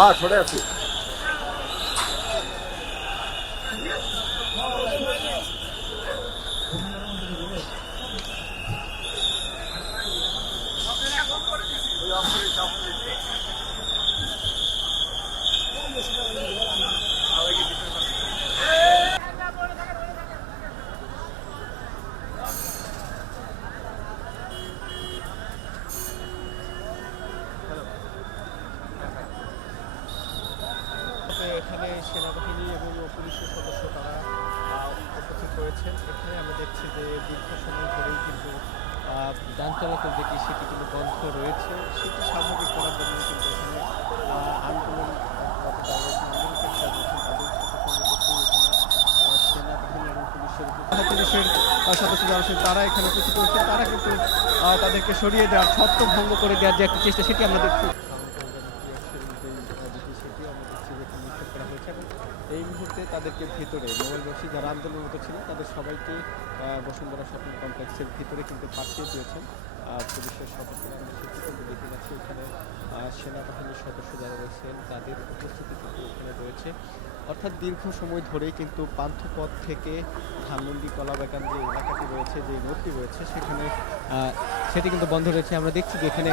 হ্যাঁ সরে আছি। এখানে সেনাবাহিনী এবং পুলিশের সদস্য তারা উপস্থিত হয়েছেন। এখানে আমরা দেখছি যে দীর্ঘ সময় ধরেই কিন্তু যান চলাচল যেটি সেটি কিন্তু বন্ধ রয়েছে। সেটি স্বাভাবিক করার জন্য কিন্তু এখানে আন্দোলন সেনাবাহিনী এবং পুলিশের সদস্য যারা আছেন তারা এখানে উপস্থিত হয়েছেন। তারা কিন্তু তাদেরকে সরিয়ে দেওয়ার ছত্র ভঙ্গ করে দেওয়ার যে একটা চেষ্টা সেটি আমরা দেখছি। এই মুহূর্তে তাদেরকে ভেতরে মোবাইলবাসী যারা আন্দোলনরত ছিলেন তাদের সবাইকে বসুন্ধরা শপিং কমপ্লেক্সের ভিতরে কিন্তু পাঠিয়ে দিয়েছেন পুলিশের সদস্যরা। আমরা সেটি কিন্তু দেখতে পাচ্ছি এখানে সেনাবাহিনীর সদস্য যারা রয়েছেন তাদের উপস্থিতি কিন্তু এখানে রয়েছে। অর্থাৎ দীর্ঘ সময় ধরেই কিন্তু পান্থপথ থেকে ধানমন্ডি কলাবাগান যে এলাকাটি রয়েছে, যে রোডটি রয়েছে সেখানে সেটি কিন্তু বন্ধ রয়েছে। আমরা দেখছি যে এখানে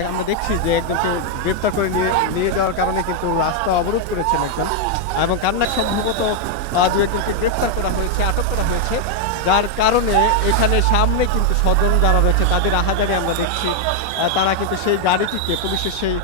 একজনকে গ্রেপ্তার করে নিয়ে যাওয়ার কারণে কিন্তু রাস্তা অবরোধ করেছেন একজন, এবং কান্না সম্ভবত দু একজনকে গ্রেপ্তার করা হয়েছে, আটক করা হয়েছে, যার কারণে এখানে সামনে কিন্তু স্বজন যারা রয়েছে তাদের আহাজারি আমরা দেখছি। তারা কিন্তু সেই গাড়িটিকে পুলিশের সেই